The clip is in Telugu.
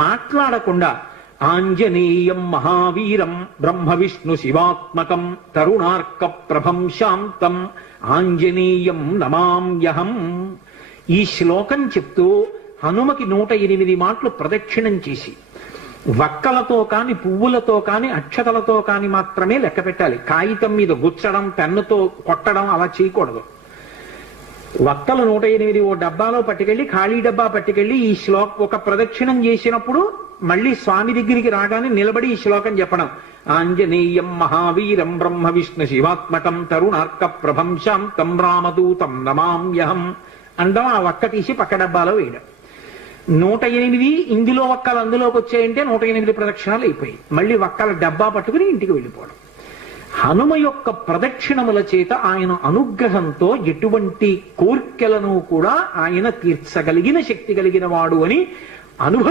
మాట్లాడకుండా ఆంజనేయం మహావీరం బ్రహ్మ విష్ణు శివాత్మకం తరుణార్క ప్రభం శాంతం ఆంజనేయం నమామ్యహం. ఈ శ్లోకం చెప్తూ హనుమకి 108 మాటలు ప్రదక్షిణం చేసి వక్కలతో కాని పువ్వులతో కాని అక్షతలతో కాని మాత్రమే లెక్క పెట్టాలి. కాగితం మీద గుచ్చడం పెన్నుతో కొట్టడం అలా చేయకూడదు. వక్కలు 108 ఓ డబ్బాలో పట్టుకెళ్ళి ఖాళీ డబ్బా పట్టుకెళ్ళి ఈ ఒక ప్రదక్షిణం చేసినప్పుడు మళ్ళీ స్వామి దగ్గరికి రాగానే నిలబడి ఈ శ్లోకం చెప్పడం. ఆంజనేయం మహావీరం బ్రహ్మ విష్ణు శివాత్మకం తరుణార్క ప్రభం శాంతం రామదూతం నమామ్యహం అండం. ఆ వక్క తీసి పక్క డబ్బాలో వేయడం. 108 ఇందులో వక్కలు అందులోకి వచ్చాయంటే 108 ప్రదక్షిణాలు అయిపోయాయి. మళ్ళీ వక్కల డబ్బా పట్టుకుని ఇంటికి వెళ్ళిపోవడం. హనుమ యొక్క ప్రదక్షిణముల చేత ఆయన అనుగ్రహంతో ఎటువంటి కోర్కెలను కూడా ఆయన తీర్చగలిగిన శక్తి కలిగిన వాడు అని అనుభవం